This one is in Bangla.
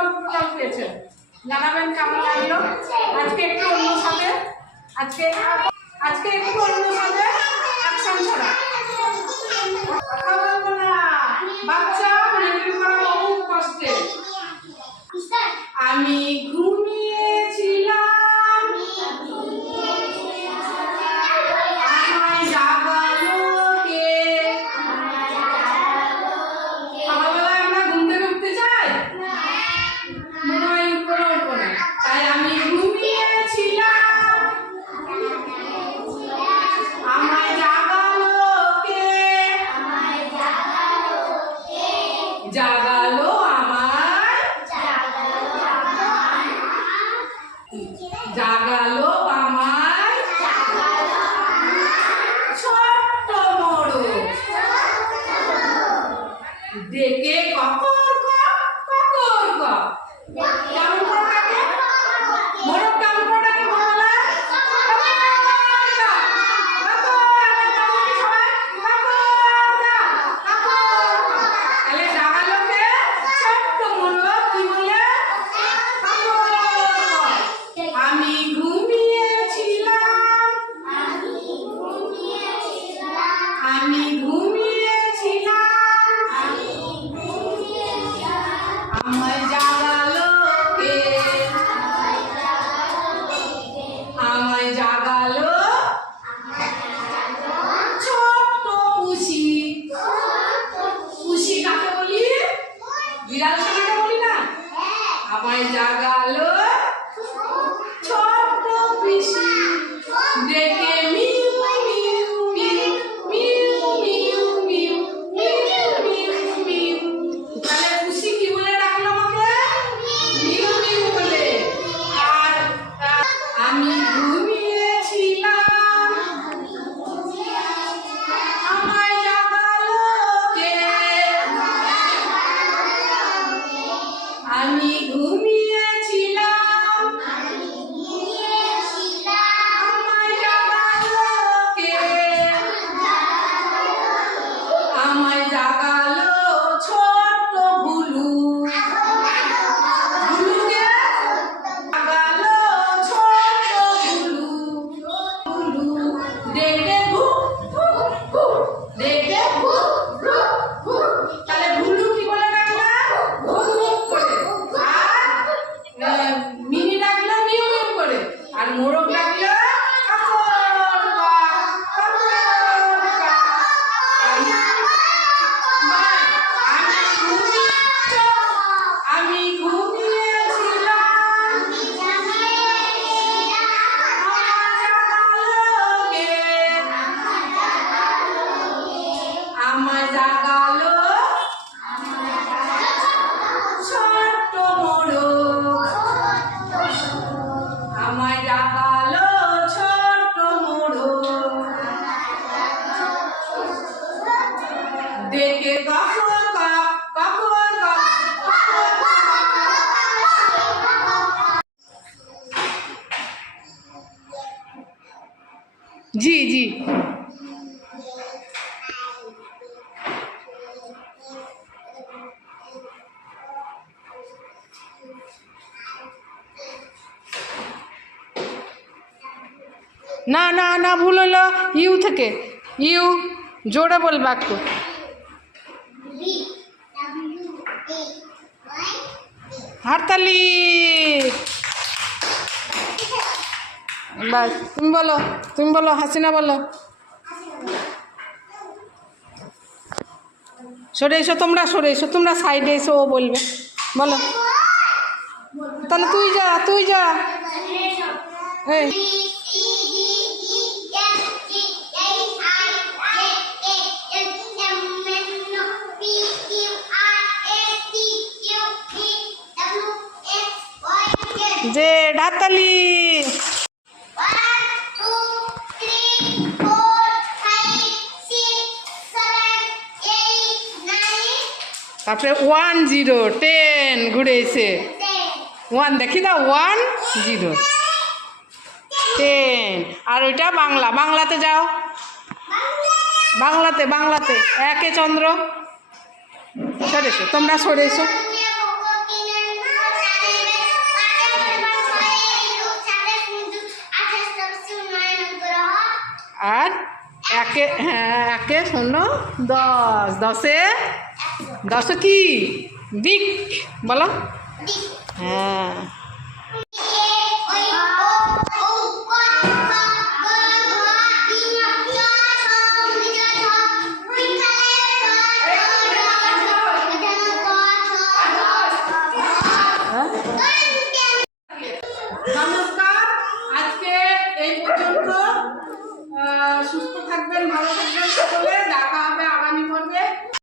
গল্প পেয়েছেন জানাবেন কেমন লাগলো। আজকে একটু অন্য সাথে আজকে একটু অন্য সাথে অ্যাকশন ছাড়া কথা বলবো না। বাচ্চা মেনটেন করা বহু কষ্টে। আমি ঘুমিয়েছিলাম, আমায় জাগালো কে? সকালবেলায় আমরা ঘুম থেকে উঠতে চাই? মনে হয় উঠবো না। তাই আমি ঘুমিয়েছিলাম, আমায় জাগালো কে? জাগালো জাগালো আমায় ছোট্ট মোড়ক ডেকে ককর ক কেমন করে ডাকে? মোড়ক কেমন করে ডাকে? বলা তাহলে জাগালোকে ছোট্ট মোড়ক কি বলে? আমি ঘুমিয়েছিলাম, আমি ঘুমিয়েছিলাম, আমায় জাগালো কে? আমায় জাগালো ছোট্ট পুষি। পুষি কাকে বলি? বিড়াল ছানাকে বলি না? আমায় জাগালো ছোট্ট পিসি ডেকে mu mu mu mu mu mu mu mu mu. তাহলে পুষি কি বলে ডাকলো আমাকে? মিউ মিউ বলে। আর আমি ঘুমিয়েছিলাম, আমায় জাগালো কে? আমি ঘুমিয়েছিলাম, আমায় জাগালো কে? আমায় জাগালো ছোট্ট ভুলু। ভুলুকে জাগালো ছোট্ট ভুলু। ভুলু ডেকে ভু ভু ভু ডেকে ভু ভু ভু। তাহলে ভুলু কি বলে ডাকলো? ভু ভু করে। আর মিনি ডাকলো মিউ মিউ করে। আর মোরগ ডাকলো আমি ঘুমিয়েছিলাম, আমায় জাগালো ছোট্ট মোড়ক। আমায় জাগালো ছোট্ট মোড়ক ডেকে ককর ককর জি জি। না না না, ভুল হলো। ইউ থেকে ইউ জোরে বলবা একটু। হাততালি। বাস তুমি বলো হাসিনা বলো। সরে এসো তোমরা সাইডে এসো, ও বলবে। বলো তাহলে তুই যা এই যে হাততালি। তারপরে 1 0 10 ঘুরে এসে 1 দেখি দাও 1 0 10। আর ওইটা বাংলাতে যাও, বাংলাতে একে চন্দ্র। সরে এসো তোমরা, সরে এসো আর একে, হ্যাঁ, একে 0 10, 10 কি? বিগ বলো। হ্যাঁ।